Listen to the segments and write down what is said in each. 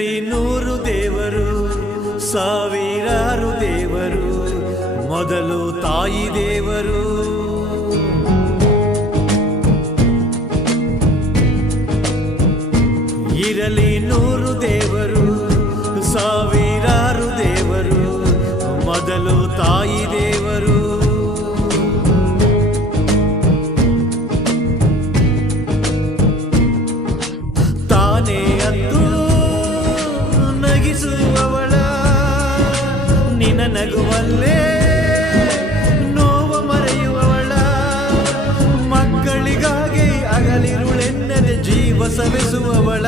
ಇರಲಿ 100 ದೇವರು ಸಾವಿರಾರು ದೇವರು, ಮೊದಲು ತಾಯಿ ದೇವರು. ಇರಲಿ 100 ದೇವರು ಸಾವಿರಾರು ದೇವರು, ಮೊದಲು ತಾಯಿ ದೇವರು. ತಾನೇ ಅತ್ತು ನಗಿಸುವವಳ, ನಿನ್ನ ನಗುವಲ್ಲೇ ನೋವ ಮರೆಯುವವಳ, ಮಕ್ಕಳಿಗಾಗಿ ಅಗಲಿರುಳೆನ್ನದೆ ಜೀವ ಸವೆಸುವವಳ,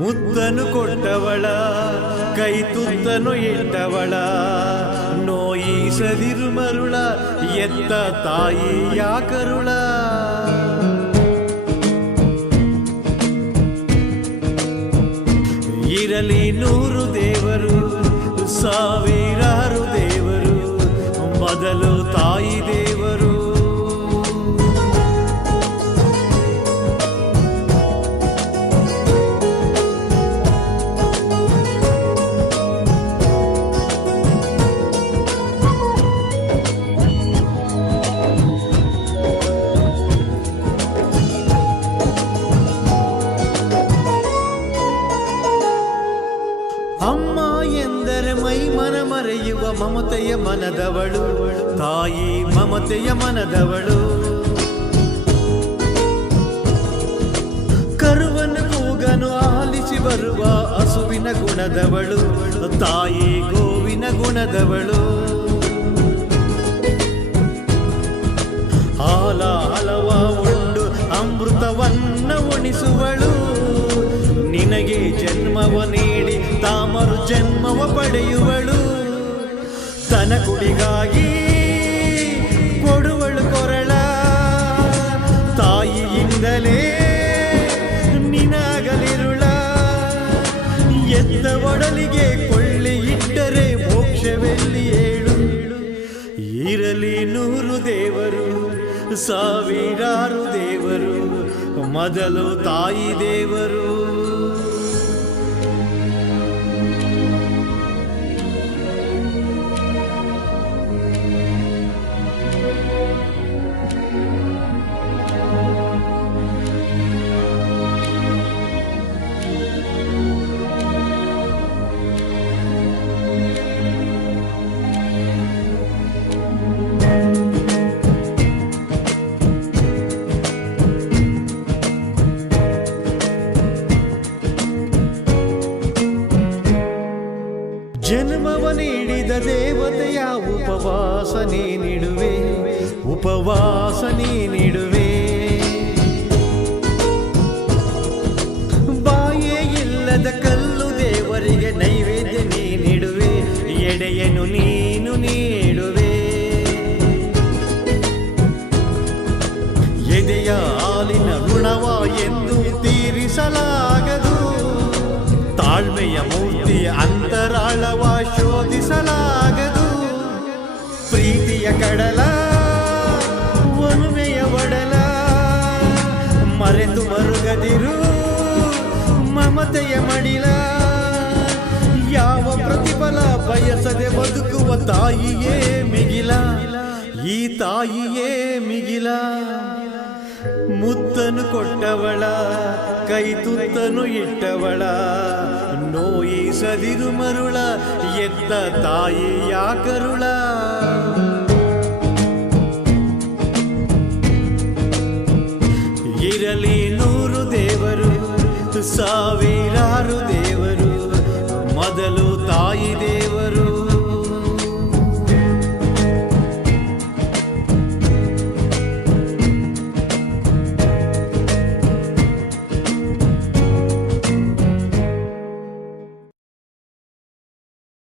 ಮುತ್ತನು ಕೊಟ್ಟವಳ ಕೈ ತುತ್ತನು ಇಟ್ಟವಳ, ನೋಯಿಸದಿರು ಮರುಳ ಎತ್ತ ತಾಯಿಯ ಕರುಳ. ಇರಲಿ 100 ದೇವರು ಸಾವಿರಾರು ದೇವರು, ಮೊದಲು ತಾಯಿ ದೇವರು. ಅಮ್ಮ ಎಂದರೆ ಮೈ ಮನ ಮರೆಯುವ ಮಮತೆಯ ಮನದವಳು, ತಾಯಿ ಮಮತೆಯ ಮನದವಳು. ಕರುವನ್ನು ಕೂಗನು ಆಲಿಸಿ ಬರುವ ಹಸುವಿನ ಗುಣದವಳು, ತಾಯಿ ಗೋವಿನ ಗುಣದವಳು. ಹಾಲ ಹಲವ ಉಂಡು ಅಮೃತವನ್ನ ಉಣಿಸುವಳು, ನಿನಗೆ ಜನ್ಮವ ನೀಡಿ ತಾಮರು ಜನ್ಮವ ಪಡೆಯುವಳು. ತನ ಕುಡಿಗಾಗಿ ಕೊಡುವಳು ಕೊರಳ, ತಾಯಿಯಿಂದಲೇ ನಿನಗಲಿರುಳ. ಎತ್ತ ಒಡಲಿಗೆ ಕೊಳ್ಳಿ ಇಟ್ಟರೆ ಮೋಕ್ಷವೆಲ್ಲಿ ಏಳು. ಇರಲಿ 100 ದೇವರು ಸಾವಿರಾರು ದೇವರು, ಮೊದಲು ತಾಯಿ ದೇವರು. ಜನ್ಮವ ನೀಡಿದ ದೇವತೆಯ ಉಪವಾಸ ನೀಡುವೆ, ಉಪವಾಸ ನೀಡುವೆ. ಬಾಯೇ ಇಲ್ಲದ ಕಲ್ಲು ದೇವರಿಗೆ ನೈವೇದ್ಯ ನೀಡುವೆ, ಎಡೆಯನ್ನು ನೀನು ನೀಡುವೆ. ಎದೆಯ ಹಾಲಿನ ಋಣವ ಎಂದು ತೀರಿಸಲಾಗದು, ತಾಳ್ಮೆಯ ಮೂರ್ತಿಯ ಅಂತರಾಳವ ಶೋಧಿಸಲಾಗದು. ಪ್ರೀತಿಯ ಕಡಲ ಒಲುಮೆಯ ಒಡಲ ಮರೆತು ಮರುಗದಿರು ಮಮತೆಯ ಮಡಿಲ. ಯಾವ ಪ್ರತಿಫಲ ಬಯಸದೆ ಬದುಕುವ ತಾಯಿಯೇ ಮಿಗಿಲ, ಈ ತಾಯಿಯೇ ಮಿಗಿಲ. ಮುತ್ತನು ಕೊಟ್ಟವಳ ಕೈ ತುತ್ತನು ಇಟ್ಟವಳ, ನೋಯಿಸದಿರು ಮರುಳ ಎತ್ತ ತಾಯಿಯ ಕರುಳ. ಇರಲಿ 100 ದೇವರು ಸಾವಿರಾರು ದೇವರು,